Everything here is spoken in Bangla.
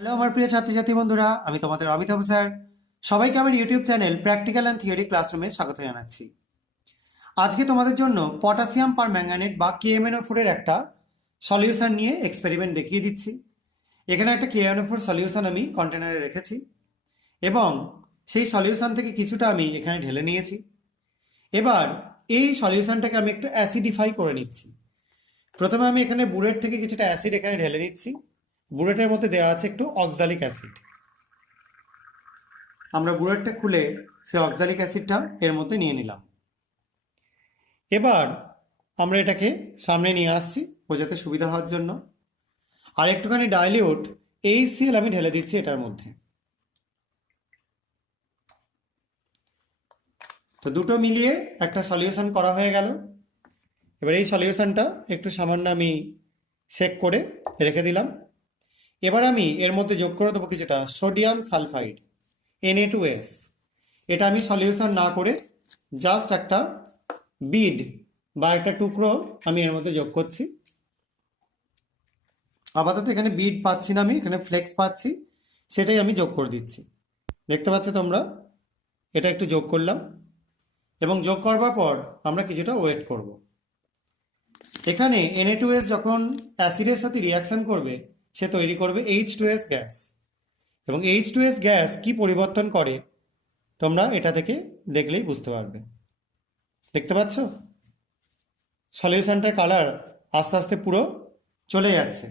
হ্যালো আমার প্রিয় ছাত্রছাত্রী বন্ধুরা, আমি তোমাদের অমিতাভ স্যার। সবাইকে আমার YouTube channel practical and theory ক্লাসরুমে স্বাগত জানাচ্ছি। আজকে তোমাদের জন্য পটাশিয়াম পারম্যাঙ্গানেট বা KMnO4 এর একটা সলিউশন নিয়ে এক্সপেরিমেন্ট দেখিয়ে দিচ্ছি। এখানে একটা KMnO4 সলিউশন আমি কন্টেনারে রেখেছি এবং সেই সলিউশন থেকে কিছুটা আমি এখানে ঢেলে নিয়েছি। এবার এই সলিউশনটাকে আমি একটু অ্যাসিডিফাই করে নিচ্ছি। প্রথমে আমি এখানে বুলেট থেকে কিছুটা অ্যাসিড এখানে ঢেলে নিচ্ছি। বুলেটের মধ্যে দেওয়া আছে একটু অক্সালিক অ্যাসিড। আমরা বুলেটটা খুলে সেই অক্সালিক অ্যাসিডটা এর মধ্যে নিয়ে নিলাম। এবার আমরা এটাকে সামনে নিয়ে আসছি বোঝাতে সুবিধা হওয়ার জন্য। আর একটুখানি ডাইলিউট HCl আমি ঢেলে দিচ্ছি এটার মধ্যে। তো দুটো মিলিয়ে একটা সলিউশন করা হয়ে গেল। এবার এই সলিউশনটা একটু সামান্য আমি শেক করে রেখে দিলাম। এবার আমি এর মধ্যে যোগ করে দেবো কিছুটা সোডিয়াম সালফাইড Na2S। এটা আমি সলিউশন না করে জাস্ট একটা বিড বা একটা টুকরো আমি এর মধ্যে যোগ করছি। আপাতত এখানে বিড পাচ্ছি না, আমি এখানে ফ্লেক্স পাচ্ছি, সেটাই আমি যোগ করে দিচ্ছি। দেখতে পাচ্ছ তোমরা, এটা একটু যোগ করলাম এবং যোগ করবার পর আমরা কিছুটা ওয়েট করব। এখানে Na2S যখন অ্যাসিডের সাথে রিয়াকশন করবে সে তৈরি করবে H2S গ্যাস, এবং H2S গ্যাস কি পরিবর্তন করে তোমরা এটা থেকে দেখলেই বুঝতে পারবে। দেখতে পাচ্ছ সলিউশনটার কালার আস্তে আস্তে পুরো চলে যাচ্ছে।